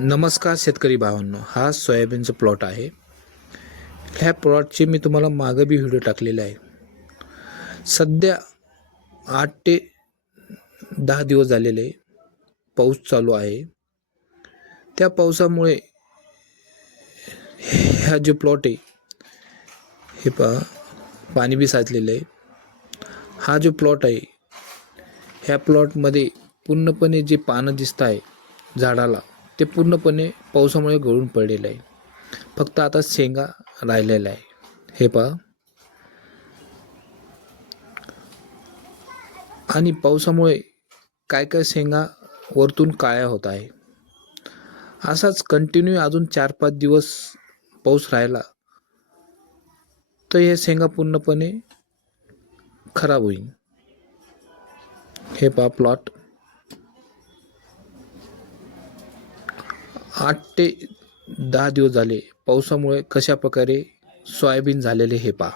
नमस्कार. शेतकरी भावांनो. हा सोयाबीनचा प्लॉट आहे. ह्या प्लॉटचे मी तुम्हाला मागं बी व्हिडिओ टाकलेला आहे. सध्या आठ ते दहा दिवस झालेले पाऊस चालू आहे. त्या पावसामुळे ह्या जे प्लॉट आहे हे पहा पाणी बी साचलेलं आहे. हा जो प्लॉट आहे ह्या प्लॉटमध्ये पूर्णपणे जे पानं दिसत आहे झाडाला ते पूर्णपणे पावसामुळे गळून पडलेलं आहे. फक्त आता शेंगा राहिलेला आहे हे पहा. आणि पावसामुळे काय काय शेंगा वरतून काळ्या होत आहे. असाच कंटिन्यू अजून चार पाच दिवस पाऊस राहिला तर हे शेंगा पूर्णपणे खराब होईल हे पहा प्लॉट आठ ते दहा दिवस झाले. पावसामुळे कशा प्रकारे सोयाबीन झालेले हे पहा.